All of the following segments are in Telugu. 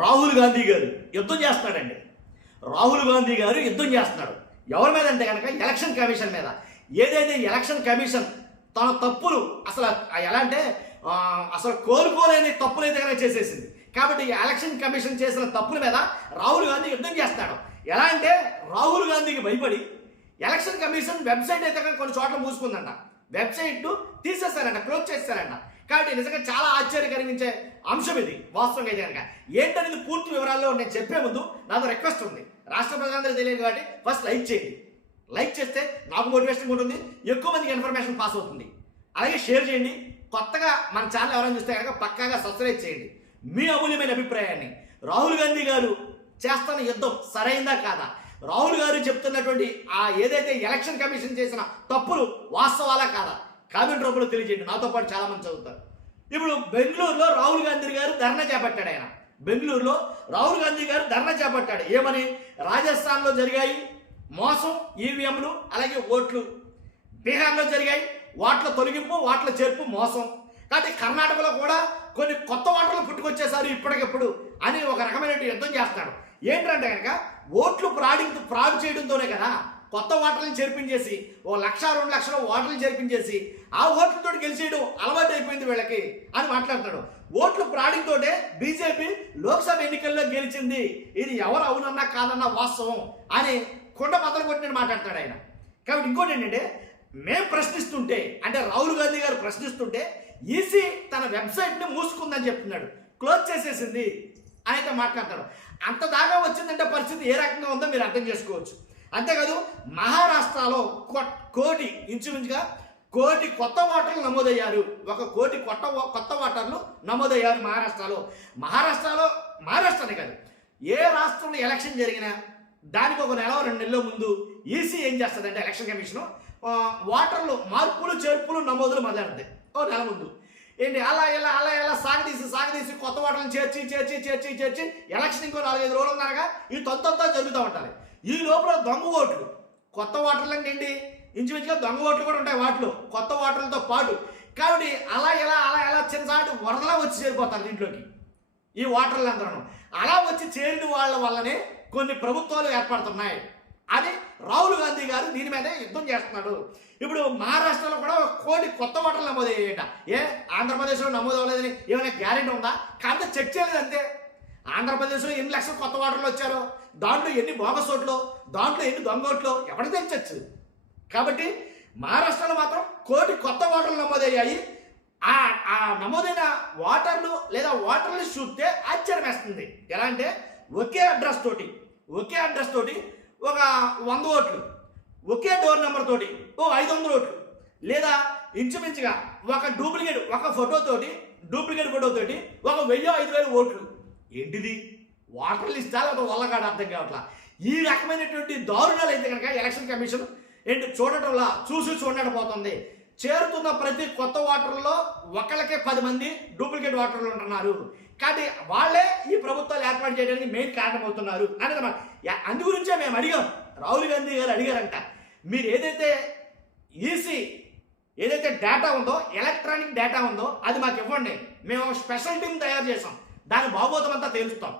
రాహుల్ గాంధీ గారు యుద్ధం చేస్తున్నాడండి. రాహుల్ గాంధీ గారు యుద్ధం చేస్తున్నాడు ఎవరి మీద అంటే కనుక ఎలక్షన్ కమిషన్ మీద. ఏదైతే ఎలక్షన్ కమిషన్ తన తప్పులు అసలు ఎలా అంటే అసలు కోలుకోలేని తప్పులు అయితే కనుక చేసేసింది. కాబట్టి ఎలక్షన్ కమిషన్ చేసిన తప్పుల మీద రాహుల్ గాంధీ యుద్ధం చేస్తున్నాడు. ఎలా అంటే రాహుల్ గాంధీకి భయపడి ఎలక్షన్ కమిషన్ వెబ్సైట్ అయితే కనుక కొన్ని చోట్ల మూసుకుందంట. వెబ్సైట్ తీసేస్తారంట, క్లోజ్ చేస్తారంట. కాబట్టి నిజంగా చాలా ఆశ్చర్యకరించే అంశం ఇది వాస్తవంగా అయితే కనుక. ఏంటనేది పూర్తి వివరాల్లో నేను చెప్పే ముందు నాతో రిక్వెస్ట్ ఉంది. రాష్ట్ర ప్రజలందరూ తెలియదు కాబట్టి ఫస్ట్ లైక్ చేయండి. లైక్ చేస్తే నాకు మోటివేషన్ ఉంటుంది, ఎక్కువ మందికి ఇన్ఫర్మేషన్ పాస్ అవుతుంది. అలాగే షేర్ చేయండి. కొత్తగా మన ఛానల్ ఎవరైనా చూస్తే కనుక పక్కాగా సబ్స్క్రైబ్ చేయండి. మీ అమూల్యమైన అభిప్రాయాన్ని రాహుల్ గాంధీ గారు చేస్తున్న యుద్ధం సరైందా కాదా, రాహుల్ గారు చెప్తున్నటువంటి ఏదైతే ఎలక్షన్ కమిషన్ చేసిన తప్పులు వాస్తవాలా కాదా కామెంట్ రూపంలో తెలియజేయండి. నాతో పాటు చాలా మంది చదువుతారు. ఇప్పుడు బెంగళూరులో రాహుల్ గాంధీ గారు ధర్నా చేపట్టాడు. బెంగళూరులో రాహుల్ గాంధీ గారు ధర్నా చేపట్టాడు. ఏమని? రాజస్థాన్లో జరిగాయి మోసం, ఈవీఎంలు అలాగే ఓట్లు. బీహార్లో జరిగాయి ఓట్ల తొలగింపు, ఓట్ల చేర్పు, మోసం. కాబట్టి కర్ణాటకలో కూడా కొన్ని కొత్త ఓటర్లు పుట్టుకొచ్చేసారు ఇప్పటికిప్పుడు అని ఒక రకమైన యుద్ధం చేస్తాడు. ఏంటంటే కనుక ఓట్లు ఫ్రాడ్ చేయడంతోనే కదా కొత్త ఓటర్లను చేర్పించేసి 1 లక్ష 2 లక్షల ఓటర్లు చేర్పించేసి ఆ ఓట్లతో గెలిచేయడం అలవాటు అయిపోయింది వీళ్ళకి అని మాట్లాడతాడు. ఓట్లు ఫ్రాడింగ్ తోటే బీజేపీ లోక్సభ ఎన్నికల్లో గెలిచింది, ఇది ఎవరు అవునన్నా కాదన్నా వాస్తవం అని కొండ బద్దలు కొట్టినట్టు మాట్లాడతాడు ఆయన. కాబట్టి ఇంకోటి ఏంటంటే, మేము ప్రశ్నిస్తుంటే అంటే రాహుల్ గాంధీ గారు ప్రశ్నిస్తుంటే ఈసీ తన వెబ్సైట్ని మూసుకుందని చెప్తున్నాడు, క్లోజ్ చేసేసింది అని అయితే మాట్లాడతాడు. అంత దాకా వచ్చిందంటే పరిస్థితి ఏ రకంగా ఉందో మీరు అర్థం చేసుకోవచ్చు. అంతేకాదు మహారాష్ట్రలో ఇంచుమించుగా 1 కోటి కొత్త ఓటర్లు నమోదయ్యారు. 1 కోటి కొత్త ఓటర్లు నమోదయ్యారు మహారాష్ట్రనే కాదు, ఏ రాష్ట్రంలో ఎలక్షన్ జరిగినా దానికి 1 నెల 2 నెలల ముందు ఈసీ ఏం చేస్తుందంటే ఎలక్షన్ కమిషన్ ఓటర్లు మార్పులు చేర్పులు నమోదులు మొదలెడతాయి 1 నెల ముందు. ఏంటి అలా ఇలా సాగదీసి కొత్త ఓటర్లను చేర్చి ఎలక్షన్ ఇంకో 4-5 రోజులు ఉన్నారుగా ఈ తొంతంతా జరుగుతూ ఉంటుంది. ఈ లోపల దొంగ ఓట్లు, కొత్త ఓటర్లు అంటే ఏంటి, ఇంచుమించుగా దొంగ ఓట్లు కూడా ఉంటాయి వాటిలో కొత్త ఓటర్లతో పాటు. కాబట్టి అలా ఎలా చిన్నసాటి వరదలా వచ్చి చేరిపోతారు దీంట్లోకి ఈ ఓటర్లు అందరూ. అలా వచ్చి చేరిన వాళ్ళ వల్లనే కొన్ని ప్రభుత్వాలు ఏర్పడుతున్నాయి అని రాహుల్ గాంధీ గారు దీని మీద యుద్ధం చేస్తున్నాడు. ఇప్పుడు మహారాష్ట్రలో కూడా 1 కోటి కొత్త ఓటర్లు నమోదయ్యాయట. ఆంధ్రప్రదేశ్లో నమోదు అవ్వలేదని ఏమైనా గ్యారెంటీ ఉందా? కాబట్టి చెక్ చేయలేదు అంతే. ఆంధ్రప్రదేశ్లో ఎన్ని లక్షల కొత్త ఓటర్లు వచ్చారో, దాంట్లో ఎన్ని బోగస్ ఓట్లు, దాంట్లో ఎన్ని దొంగ ఓట్లు ఎవరికి తెచ్చచ్చు. కాబట్టి మహారాష్ట్రలో మాత్రం 1 కోటి కొత్త ఓటర్లు నమోదయ్యాయి. ఆ నమోదైన ఓటర్లు లేదా ఓటర్లు చూస్తే ఆశ్చర్యం వేస్తుంది. ఎలా అంటే ఒకే అడ్రస్ తోటి 100 ఓట్లు, ఒకే డోర్ నెంబర్ తోటి 500 ఓట్లు, లేదా ఇంచుమించుగా ఒక ఫోటోతోటి డూప్లికేట్ ఫోటోతోటి 1000-5000 ఓట్లు. ఏంటిది ఓటర్లు ఇష్టాలు ఒక వల్లగాడు అర్థం కావట్లా. ఈ రకమైనటువంటి దారుణాలు అయితే కనుక ఎలక్షన్ కమిషన్ చూడటంలా చూడలేకపోతుంది. చేరుతున్న ప్రతి కొత్త ఓటర్లో ఒకళ్ళకే 10 మంది డూప్లికేట్ ఓటర్లు ఉంటున్నారు. కాబట్టి వాళ్ళే ఈ ప్రభుత్వాలు ఏర్పాటు చేయడానికి మెయిన్ కారణమవుతున్నారు అనేది. అందు గురించే మేము అడిగాం, రాహుల్ గాంధీ గారు అడిగారంట, మీరు ఏదైతే ఈసీ ఏదైతే డేటా ఉందో, ఎలక్ట్రానిక్ డేటా ఉందో అది మాకు ఇవ్వండి, మేము స్పెషల్ టీం తయారు చేసాం, దాని భాగోతం అంతా తెలుస్తాం.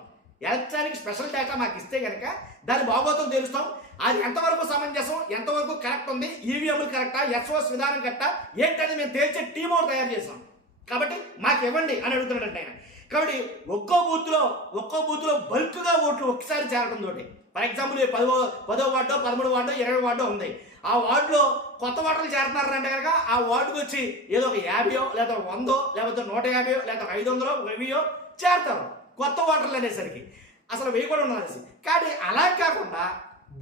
ఎలక్ట్రానిక్ స్పెషల్ డేటా మాకు ఇస్తే కనుక దాని భాగోతం తెలుస్తాం, అది ఎంతవరకు సమంజసం, ఎంతవరకు కరెక్ట్ ఉంది, ఈవీఎంలు కరెక్టా, ఎస్ఓఎస్ విధానం కరెక్టా ఏంటనేది మేము తేల్చే టీం ఒకటి తయారు చేసాం, కాబట్టి మాకు ఇవ్వండి అని అడుగుతున్నాడంట ఆయన. కాబట్టి ఒక్కో బూత్లో బల్క్గా ఓట్లు ఒక్కసారి చేరడం తోటి, ఫర్ ఎగ్జాంపుల్ 10వ వార్డో 13వ వార్డో 20వ వార్డో ఉంది, ఆ వార్డులో కొత్త ఓటర్లు చేరుతున్నారంటే కనుక ఆ వార్డుకి వచ్చి ఏదో ఒక 50 లేదా 100 లేకపోతే 150 లేదా 500 1000 చేరుతారు కొత్త ఓటర్లు అనేసరికి. అసలు 1000 కూడా ఉండాల్సి. కానీ అలా కాకుండా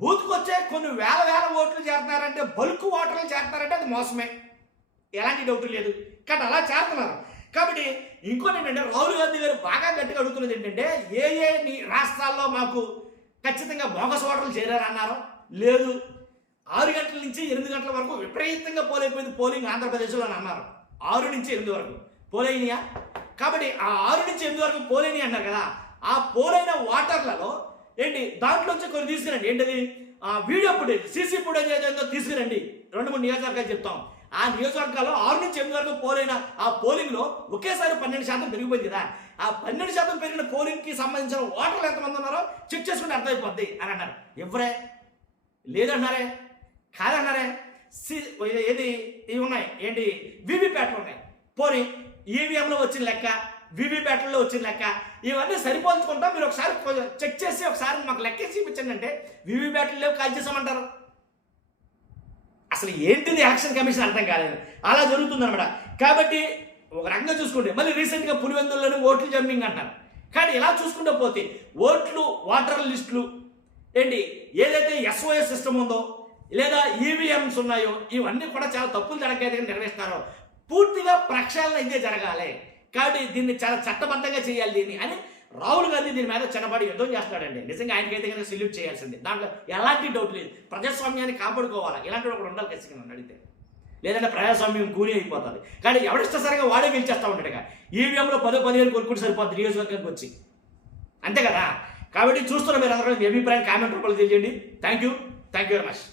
బూత్కి వచ్చే కొన్ని వేల ఓట్లు చేరుతున్నారంటే, బల్క్ ఓటర్లు చేరుతున్నారంటే అది మోసమే, ఎలాంటి డౌట్ లేదు. కానీ అలా చేరుతున్నారు. కాబట్టి ఇంకోటి ఏంటంటే, రాహుల్ గాంధీ గారు బాగా గట్టిగా అడుగుతున్నది ఏంటంటే, ఏ రాష్ట్రాల్లో మాకు ఖచ్చితంగా బోగస్ ఓటర్లు చేరారన్నారో లేదు, 6 గంటల నుంచి 8 గంటల వరకు విపరీతంగా పోలైపోయింది పోలింగ్ ఆంధ్రప్రదేశ్లో అని అన్నారు. 6 నుంచి 8 వరకు పోలైనయా? కాబట్టి ఆ 6 నుంచి 8 వరకు పోలైనవి అన్నారు కదా, ఆ పోలైన ఓటర్లలో ఏంటి దాంట్లోంచి కొన్ని తీసుకురండి. ఏంటది? వీడియో ఫుటేజ్, సీసీ ఫుటేజ్ ఏదో తీసుకురండి. 2-3 నియోజకవర్గాలు చెప్తాం. ఆ నియోజకవర్గాల్లో 6 నుంచి 8 వరకు పోలైన ఆ పోలింగ్లో ఒకేసారి 12% పెరిగిపోయింది కదా. ఆ 12% పెరిగిన పోలింగ్కి సంబంధించిన ఓటర్లు ఎంతమంది ఉన్నారో చెక్ చేసుకుంటే అర్థమైపోద్ది అని అన్నారు. ఎవరే లేదన్నారే, కాదన్నారే. ఏది ఇవి ఉన్నాయి, ఏంటి వీవీప్యాట్లు ఉన్నాయి. పోనీ ఈవీఎంలో వచ్చిన లెక్క, వీవీప్యాట్లలో వచ్చిన లెక్క, ఇవన్నీ సరిపోల్చుకుంటాం. మీరు ఒకసారి చెక్ చేసి ఒకసారి మాకు లెక్క చూపించండి అంటే వీవీప్యాట్లు లేవు, కాల్ చేసామంటారు. అసలు ఏంటిది ఎలక్షన్ కమిషన్ అర్థం కాలేదు. అలా జరుగుతుందన్నమాట. కాబట్టి ఒక రకంగా చూసుకుంటే మళ్ళీ రీసెంట్గా పులివెందుల్లోనే ఓట్లు జంపింగ్ అంటారు. కానీ ఇలా చూసుకుంటూ పోతే ఓట్లు, ఓటర్ లిస్టులు ఏంటి, ఏదైతే ఎస్ఓఎస్ సిస్టమ్ ఉందో లేదా ఈవీఎంస్ ఉన్నాయో ఇవన్నీ కూడా చాలా తప్పులు జరగేది నిర్వహిస్తున్నారో పూర్తిగా ప్రక్షాళన ఇదే జరగాలి. కాబట్టి దీన్ని చాలా చట్టబద్ధంగా చేయాలి దీన్ని అని రాహుల్ గాంధీ దీని మీద చిన్నపాటి యుద్ధం చేస్తాడండి. నిజంగా ఆయనకైతే కనుక సెల్యూట్ చేయాల్సింది, దాంట్లో ఎలాంటి డౌట్ లేదు. ప్రజాస్వామ్యాన్ని కాపాడుకోవాలి, ఇలాంటి ఒకటి ఉండాలి ఖచ్చితంగా నన్ను అడిగితే. లేదంటే ప్రజాస్వామ్యం కూలి అయిపోతుంది. కానీ ఎవరిష్ట సరిగా వాడే గెలిచేస్తూ ఉంటాడుగా. ఈవీఎంలో 10-15 కొనుక్కుంటే సరిపోతుంది నియోజకవర్గానికి వచ్చి, అంతే కదా. కాబట్టి చూస్తున్న మీరు అందరూ మీ అభిప్రాయం కామెంట్ రూపంలో తెలియజేయండి. Thank you very much.